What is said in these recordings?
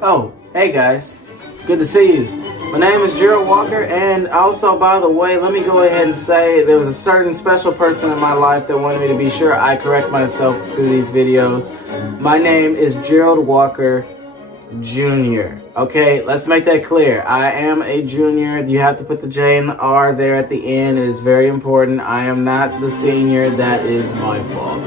Oh, hey guys, good to see you. My name is Jerald Walker, and also, by the way, let me go ahead and say there was a certain special person in my life that wanted me to be sure I correct myself through these videos. My name is Jerald Walker Jr. Okay, let's make that clear. I am a junior. You have to put the J and the R there at the end. It is very important. I am not the senior. That is my fault.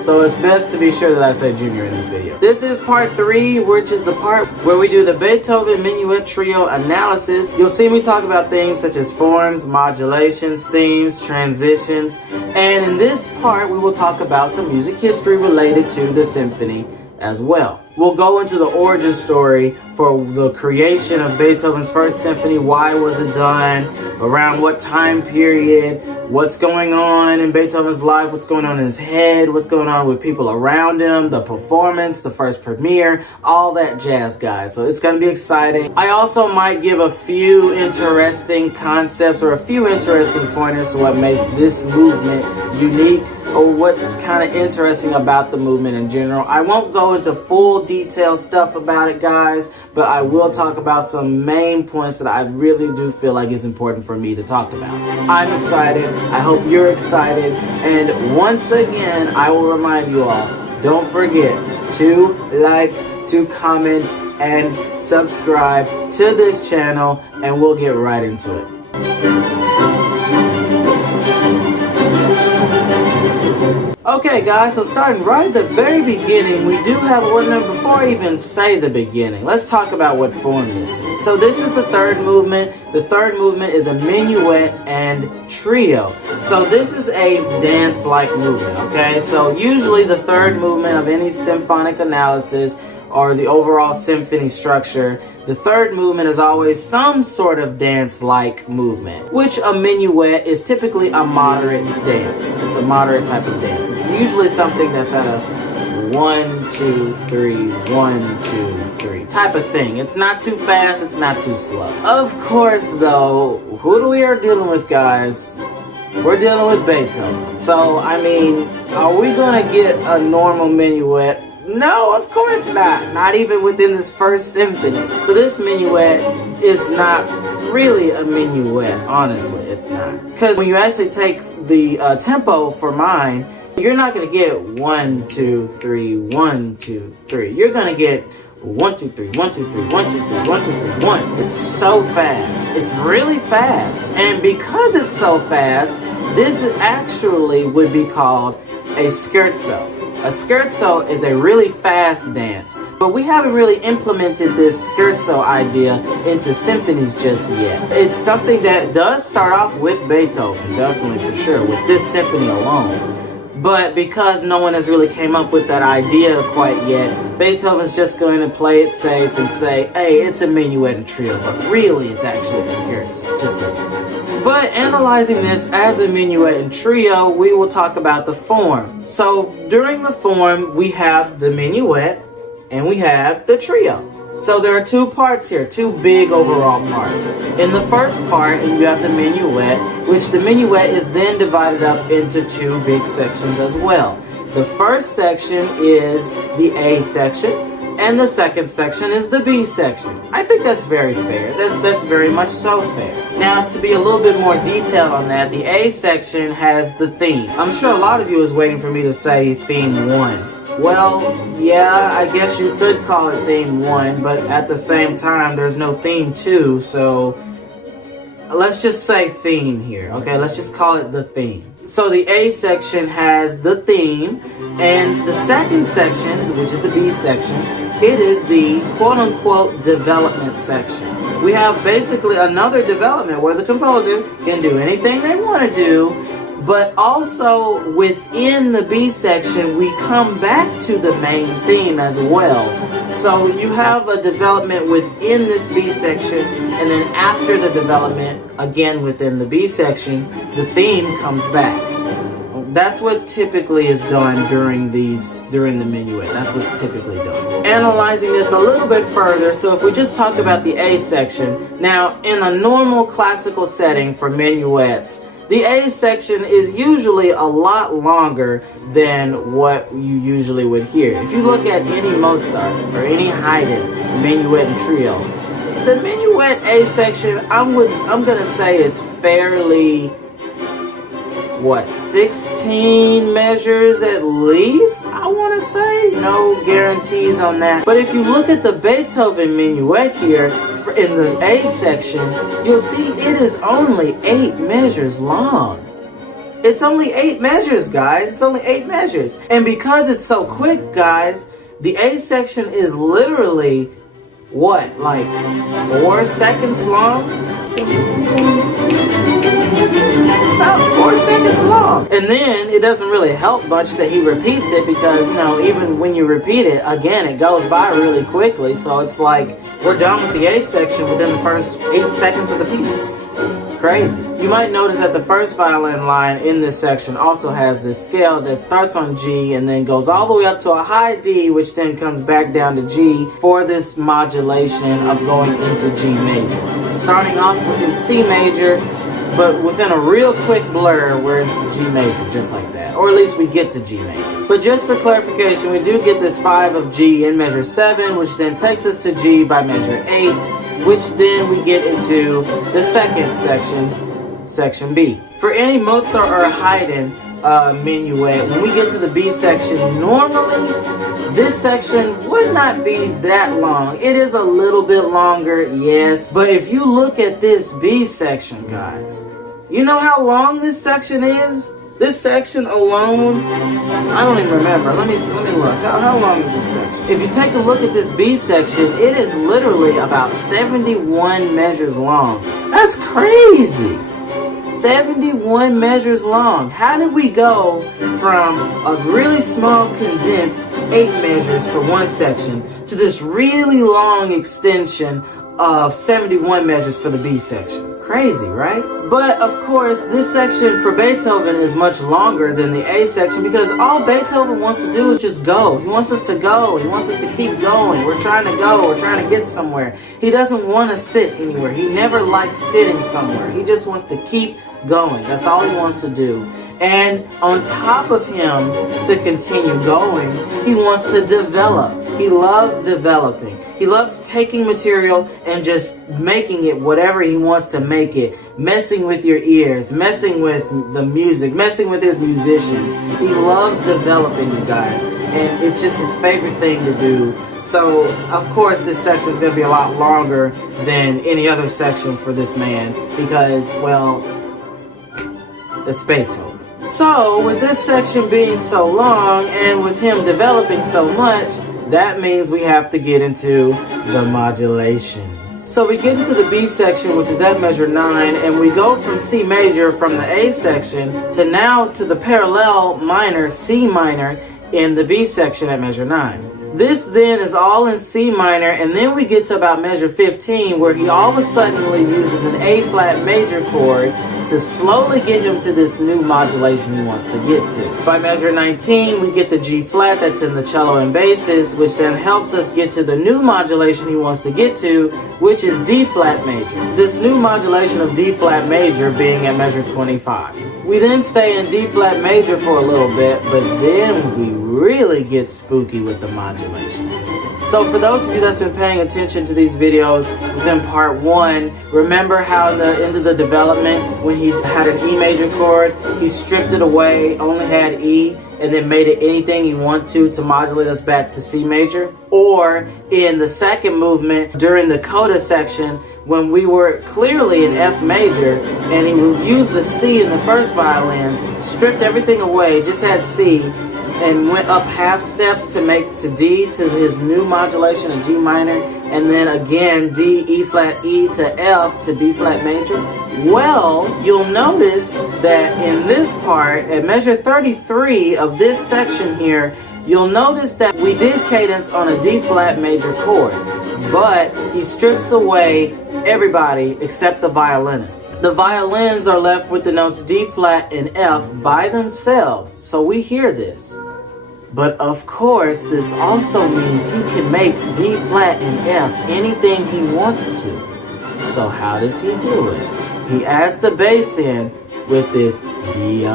So it's best to be sure that I say junior in this video. This is part 3, which is the part where we do the Beethoven Minuet Trio analysis. You'll see me talk about things such as forms, modulations, themes, transitions, and in this part we will talk about some music history related to the symphony as well. We'll go into the origin story for the creation of Beethoven's First Symphony. Why was it done? Around what time period? What's going on in Beethoven's life? What's going on in his head? What's going on with people around him? The performance, the first premiere, all that jazz, guys. So it's going to be exciting. I also might give a few interesting concepts or a few interesting pointers to what makes this movement unique, or what's kind of interesting about the movement in general. I won't go into full detailed stuff about it, guys, but I will talk about some main points that I really do feel like is important for me to talk about. I'm excited. I hope you're excited. And once again, I will remind you all, don't forget to like, to comment, and subscribe to this channel, and we'll get right into it. Okay guys, so starting right at the very beginning, we do have a word. Before I even say the beginning, let's talk about what form this is. So this is the third movement. The third movement is a minuet and trio. So this is a dance-like movement, okay? So usually the third movement of any symphonic analysis or the overall symphony structure, the third movement is always some sort of dance-like movement, which a minuet is typically a moderate dance. It's a moderate type of dance. It's usually something that's at a 1, 2, 3, 1, 2, 3 type of thing. It's not too fast, it's not too slow. Of course, though, who do we are dealing with, guys? We're dealing with Beethoven. So, I mean, are we gonna get a normal minuet? No, of course not. Not even within this First Symphony. So this minuet is not really a minuet, honestly, it's not. Because when you actually take the tempo for mine, you're not going to get 1, 2, 3, 1, 2, 3. You're going to get 1, 2, 3, 1, 2, 3, 1, 2, 3, 1, 2, 3, 1. It's so fast. It's really fast. And because it's so fast, this actually would be called a scherzo. A scherzo is a really fast dance, but we haven't really implemented this scherzo idea into symphonies just yet. It's something that does start off with Beethoven, definitely for sure, with this symphony alone. But because no one has really came up with that idea quite yet, Beethoven's just going to play it safe and say, hey, it's a minuet and trio, but really it's actually a scherzo, just like that. But analyzing this as a minuet and trio, we will talk about the form. So during the form, we have the minuet and we have the trio. So there are two parts here, two big overall parts. In the first part, you have the minuet, which the minuet is then divided up into two big sections as well. The first section is the A section, and the second section is the B section. I think that's very fair. That's very much so fair. Now, to be a little bit more detailed on that, the A section has the theme. I'm sure a lot of you is waiting for me to say theme 1. Well, yeah, I guess you could call it theme 1, but at the same time, there's no theme 2, so let's just say theme here, okay? Let's just call it the theme. So the A section has the theme, and the second section, which is the B section, it is the quote-unquote development section. We have basically another development where the composer can do anything they want to do, but also within the B section, we come back to the main theme as well. So you have a development within this B section, and then after the development, again within the B section, the theme comes back. That's what typically is done during the minuet. That's what's typically done. Analyzing this a little bit further, so if we just talk about the A section, now in a normal classical setting for minuets, The A section is usually a lot longer than what you usually would hear. If you look at any Mozart or any Haydn, Minuet Trio, the Minuet A section, I'm gonna say is fairly, 16 measures at least, I want to say. No guarantees on that. But if you look at the Beethoven Minuet here, in the A section, you'll see it is only 8 measures long. It's only 8 measures, guys. It's only 8 measures. And because it's so quick, guys, the A section is literally, like 4 seconds long? About 4 seconds long. And then it doesn't really help much that he repeats it because, even when you repeat it, again, it goes by really quickly. So it's like we're done with the A section within the first 8 seconds of the piece. It's crazy. You might notice that the first violin line in this section also has this scale that starts on G and then goes all the way up to a high D, which then comes back down to G for this modulation of going into G major. Starting off in C major, but within a real quick blur where it's G major, just like that. Or at least we get to G major. But just for clarification, we do get this 5 of G in measure 7, which then takes us to G by measure 8, which then we get into the second section, section B. For any Mozart or Haydn minuet, when we get to the B section, normally this section would not be that long. It is a little bit longer, yes. But if you look at this B section, guys, you know how long this section is? This section alone, I don't even remember. Let me look. How long is this section? If you take a look at this B section, it is literally about 71 measures long. That's crazy. 71 measures long. How did we go from a really small condensed 8 measures for one section to this really long extension of 71 measures for the B section? Crazy, right? But of course, this section for Beethoven is much longer than the A section because all Beethoven wants to do is just go. He wants us to go. He wants us to keep going. We're trying to go. We're trying to get somewhere. He doesn't want to sit anywhere. He never likes sitting somewhere. He just wants to keep going. That's all he wants to do. And on top of him to continue going, he wants to develop. He loves developing. He loves taking material and just making it whatever he wants to make it, messing with your ears, messing with the music, messing with his musicians. He loves developing, you guys, and it's just his favorite thing to do. So, of course, this section is going to be a lot longer than any other section for this man because, well, it's Beethoven. So, with this section being so long and with him developing so much, that means we have to get into the modulations. So we get into the B section, which is at measure 9, and we go from C major from the A section to now to the parallel minor, C minor, in the B section at measure 9. This then is all in C minor, and then we get to about measure 15 where he all of a sudden uses an A flat major chord to slowly get him to this new modulation he wants to get to. By measure 19, we get the G flat that's in the cello and basses, which then helps us get to the new modulation he wants to get to, which is D flat major. This new modulation of D flat major being at measure 25. We then stay in D flat major for a little bit, but then we really get spooky with the modulations. So for those of you that's been paying attention to these videos within part 1, remember how in the end of the development when he had an E major chord, he stripped it away, only had E, and then made it anything he wanted to modulate us back to C major? Or in the second movement during the coda section when we were clearly in F major and he would use the C in the first violins, stripped everything away, just had C, and went up half steps to make to D to his new modulation of G minor, and then again D, E flat, E to F to B flat major? Well, you'll notice that in this part, at measure 33 of this section here, you'll notice that we did cadence on a D flat major chord, but he strips away everybody except the violinist. The violins are left with the notes D flat and F by themselves, so we hear this. But of course, this also means he can make D flat and F anything he wants to. So how does he do it? He adds the bass in, with this D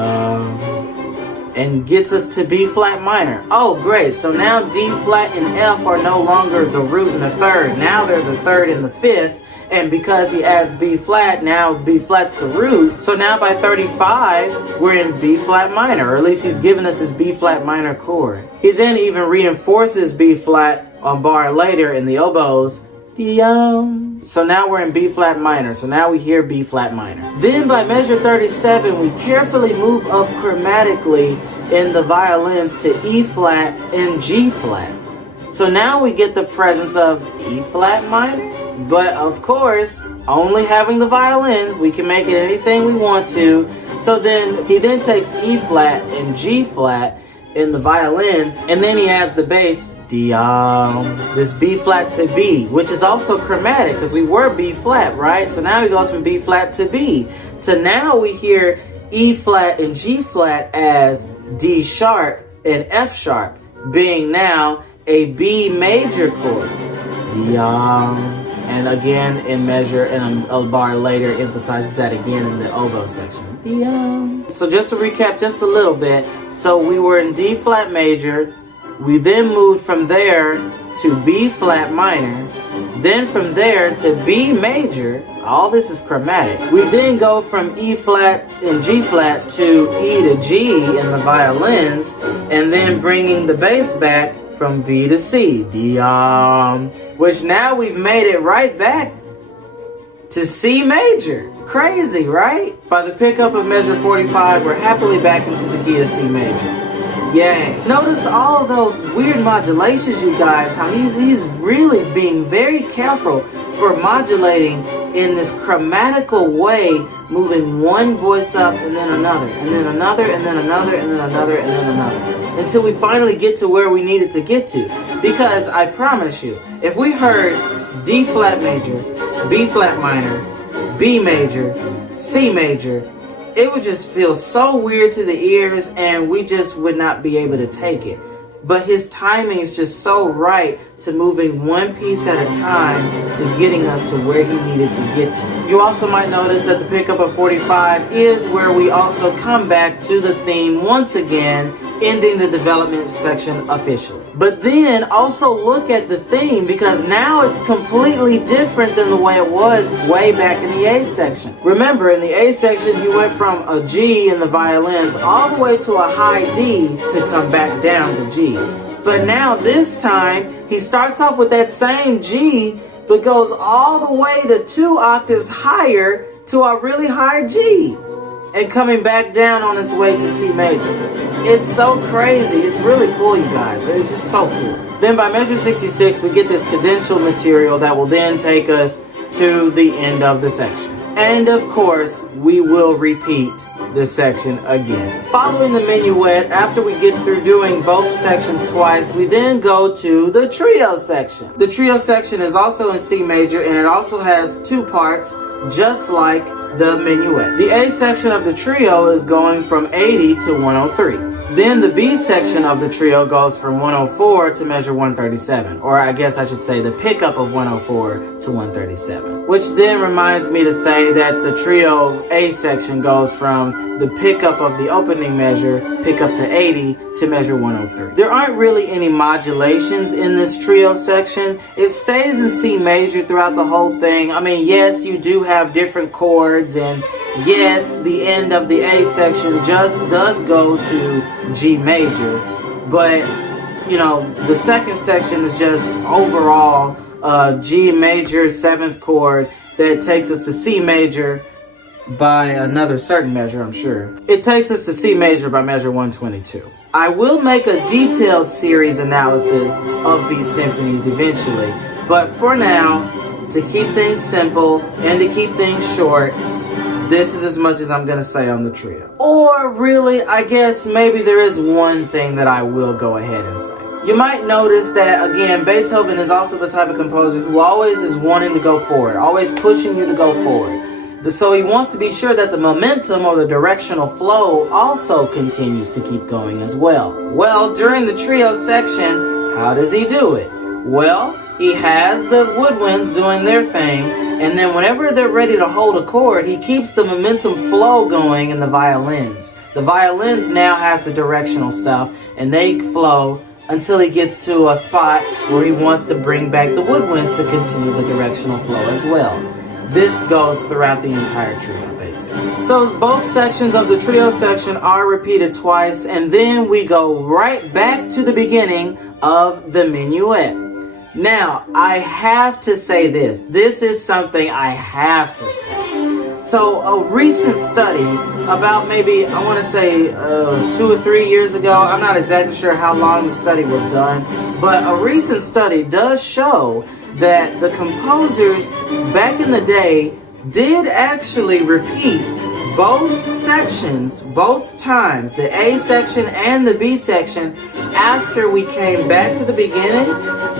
and gets us to B flat minor. Oh, great. So now D flat and F are no longer the root and the third. Now they're the third and the fifth. And because he adds B flat, now B flat's the root. So now by 35, we're in B flat minor, or at least he's given us this B flat minor chord. He then even reinforces B flat on bar later in the oboes. So now we're in B flat minor. So now we hear B flat minor. Then by measure 37, we carefully move up chromatically in the violins to E flat and G flat. So now we get the presence of E flat minor. But of course, only having the violins, we can make it anything we want to. So then he then takes E flat and G flat in the violins, and then he adds the bass, this B flat to B, which is also chromatic because we were B flat, right? So now he goes from B flat to B. To now we hear E flat and G flat as D sharp and F sharp, being now a B major chord. And again in measure, and a bar later emphasizes that again in the oboe section. So just to recap just a little bit, so we were in D flat major, we then moved from there to B flat minor, then from there to B major. All this is chromatic. We then go from E flat and G flat to E to G in the violins, and then bringing the bass back from B to C, which now we've made it right back to C major. Crazy, right? By the pickup of measure 45, we're happily back into the key of C major. Yay. Notice all of those weird modulations, you guys, how he's really being very careful for modulating in this chromatical way, moving one voice up and then another, and then another, and then another, and then another, and then another, until we finally get to where we needed to get to. Because I promise you, if we heard D flat major, B flat minor, B major, C major, it would just feel so weird to the ears and we just would not be able to take it. But his timing is just so right to moving one piece at a time to getting us to where he needed to get to. You also might notice that the pickup of 45 is where we also come back to the theme once again, ending the development section officially. But then also look at the theme, because now it's completely different than the way it was way back in the A section. Remember, in the A section, he went from a G in the violins all the way to a high D to come back down to G. But now this time, he starts off with that same G, but goes all the way to 2 octaves higher to a really high G, and coming back down on its way to C major. It's so crazy. It's really cool, you guys. It's just so cool. Then by measure 66, we get this cadential material that will then take us to the end of the section. And of course, we will repeat this section again. Following the minuet, after we get through doing both sections twice, we then go to the trio section. The trio section is also in C major, and it also has 2 parts, just like the minuet. The A section of the trio is going from 80 to 103. Then the B section of the trio goes from 104 to measure 137, or I guess I should say the pickup of 104 to 137. Which then reminds me to say that the trio A section goes from the pickup of the opening measure, pickup to 80, to measure 103. There aren't really any modulations in this trio section. It stays in C major throughout the whole thing. I mean, yes, you do have different chords, and yes, the end of the A section just does go to G major, but you know, the second section is just overall G major 7th chord that takes us to C major by another certain measure, I'm sure. It takes us to C major by measure 122. I will make a detailed series analysis of these symphonies eventually, but for now, to keep things simple and to keep things short, this is as much as I'm going to say on the trio. Or really, I guess maybe there is one thing that I will go ahead and say. You might notice that, again, Beethoven is also the type of composer who always is wanting to go forward, always pushing you to go forward. So he wants to be sure that the momentum or the directional flow also continues to keep going as well. Well, during the trio section, how does he do it? Well, he has the woodwinds doing their thing, And then whenever they're ready to hold a chord, he keeps the momentum flow going in the violins. The violins now has the directional stuff, and they flow until he gets to a spot where he wants to bring back the woodwinds to continue the directional flow as well. This goes throughout the entire trio, basically. So both sections of the trio section are repeated twice, and then we go right back to the beginning of the minuet. Now, I have to say this. This is something I have to say. So a recent study about maybe, I want to say 2 or 3 years ago, I'm not exactly sure how long the study was done, but a recent study does show that the composers back in the day did actually repeat both sections, both times, the A section and the B section, after we came back to the beginning.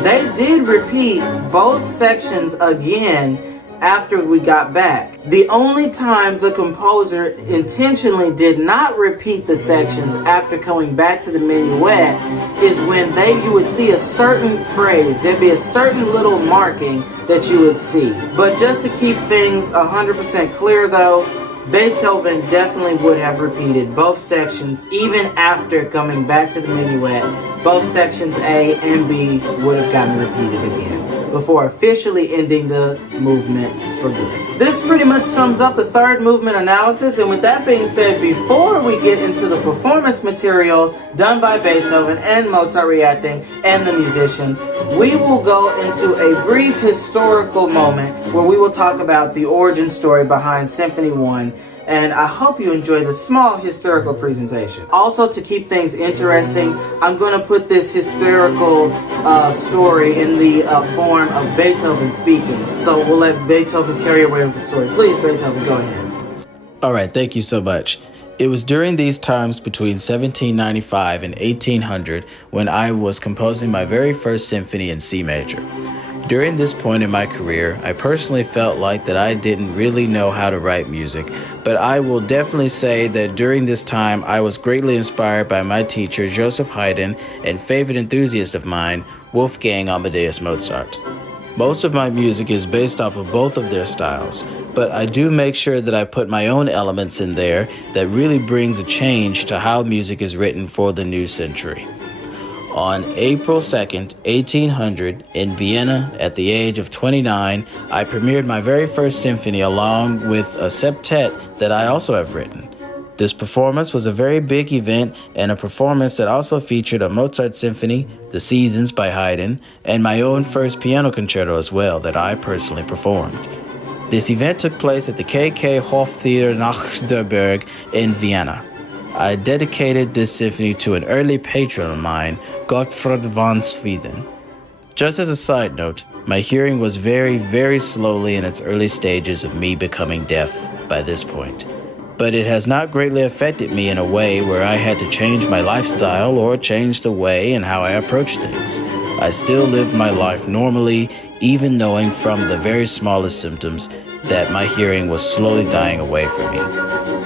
They did repeat both sections again after we got back. The only times the composer intentionally did not repeat the sections after coming back to the minuet is when you would see a certain phrase. There'd be a certain little marking that you would see. But just to keep things 100% clear though, Beethoven definitely would have repeated both sections even after coming back to the minuet. Both sections A and B would have gotten repeated again before officially ending the movement for good. This pretty much sums up the third movement analysis, and with that being said, before we get into the performance material done by Beethoven and Mozart reacting and the musician, we will go into a brief historical moment where we will talk about the origin story behind Symphony 1, and I hope you enjoy the small historical presentation. Also, to keep things interesting, I'm going to put this historical story in the form of Beethoven speaking. So we'll let Beethoven carry away with the story. Please, Beethoven, go ahead. All right, thank you so much. It was during these times between 1795 and 1800 when I was composing my very first symphony in C major. During this point in my career, I personally felt like that I didn't really know how to write music, but I will definitely say that during this time I was greatly inspired by my teacher Joseph Haydn and favorite enthusiast of mine, Wolfgang Amadeus Mozart. Most of my music is based off of both of their styles, but I do make sure that I put my own elements in there that really brings a change to how music is written for the new century. On April 2nd, 1800, in Vienna, at the age of 29, I premiered my very first symphony along with a septet that I also have written. This performance was a very big event and a performance that also featured a Mozart symphony, The Seasons by Haydn, and my own first piano concerto as well that I personally performed. This event took place at the KK Hoftheater nach der Berg in Vienna. I dedicated this symphony to an early patron of mine, Gottfried von Sweden. Just as a side note, my hearing was very, very slowly in its early stages of me becoming deaf by this point. But it has not greatly affected me in a way where I had to change my lifestyle or change the way and how I approach things. I still lived my life normally, even knowing from the very smallest symptoms that my hearing was slowly dying away from me.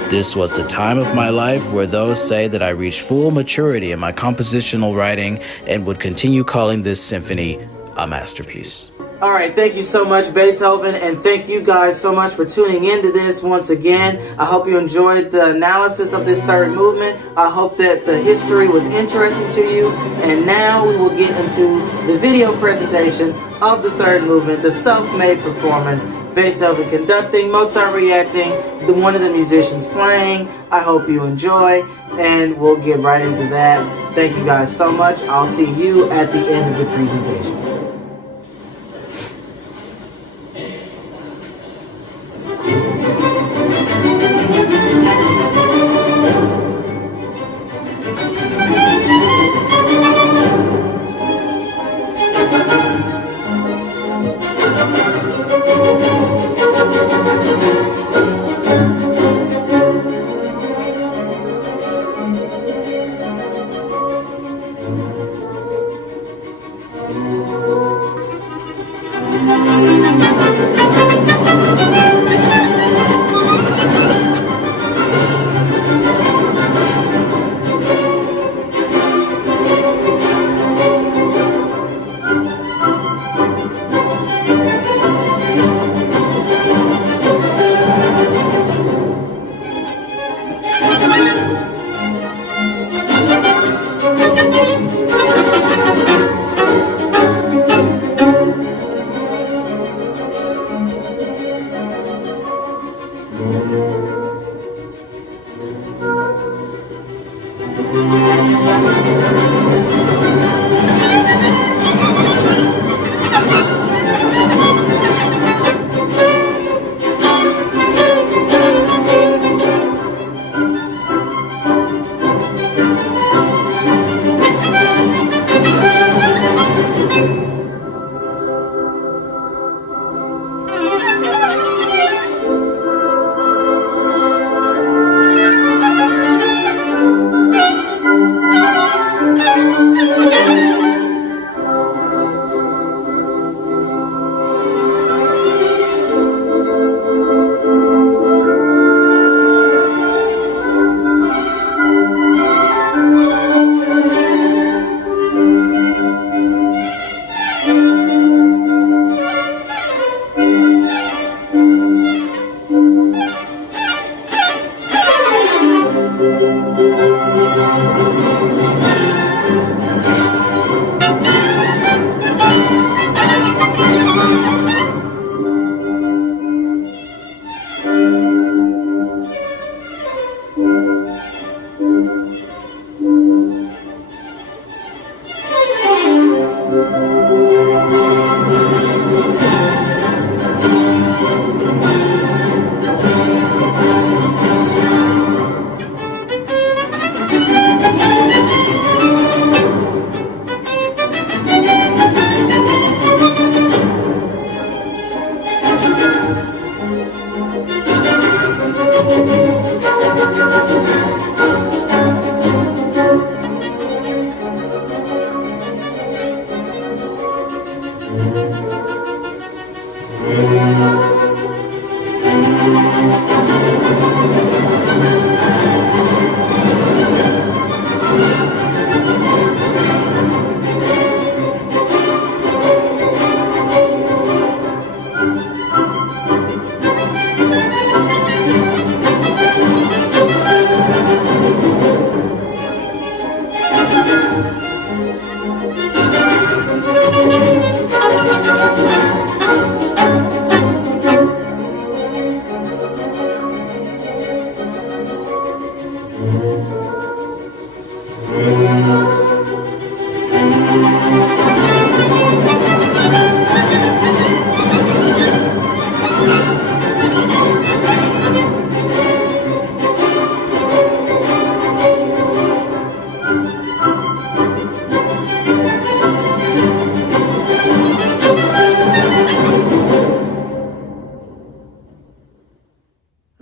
This was the time of my life where those say that I reached full maturity in my compositional writing and would continue calling this symphony a masterpiece. All right, thank you so much, Beethoven, and thank you guys so much for tuning into this once again. I hope you enjoyed the analysis of this third movement. I hope that the history was interesting to you, and now we will get into the video presentation of the third movement, the self-made performance, Beethoven conducting, Mozart reacting, one of the musicians playing. I hope you enjoy, and we'll get right into that. Thank you guys so much. I'll see you at the end of the presentation.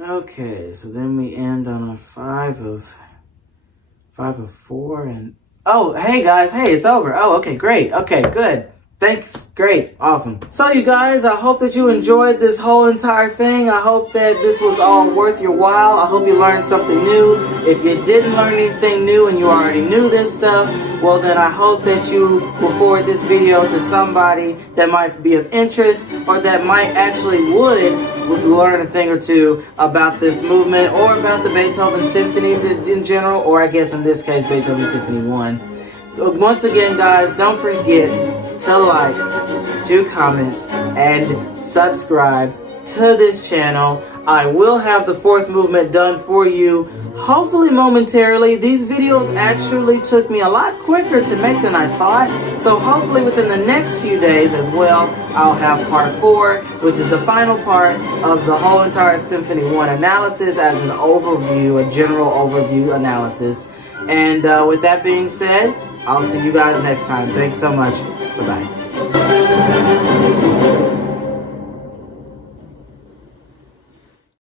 Okay, so then we end on a five of four, and oh, hey guys, hey, it's over. Oh, okay, great. Okay, good. Thanks. Great. Awesome. So you guys, I hope that you enjoyed this whole entire thing. I hope that this was all worth your while. I hope you learned something new. If you didn't learn anything new and you already knew this stuff, well then I hope that you will forward this video to somebody that might be of interest or that might actually would learn a thing or two about this movement or about the Beethoven Symphonies in general, or I guess in this case Beethoven Symphony 1. Once again guys, don't forget to like, to comment, and subscribe to this channel. I will have the fourth movement done for you, hopefully momentarily. These videos actually took me a lot quicker to make than I thought, so hopefully within the next few days as well, I'll have part 4, which is the final part of the whole entire Symphony 1 analysis as an overview, a general overview analysis. And with that being said, I'll see you guys next time. Thanks so much. Bye-bye.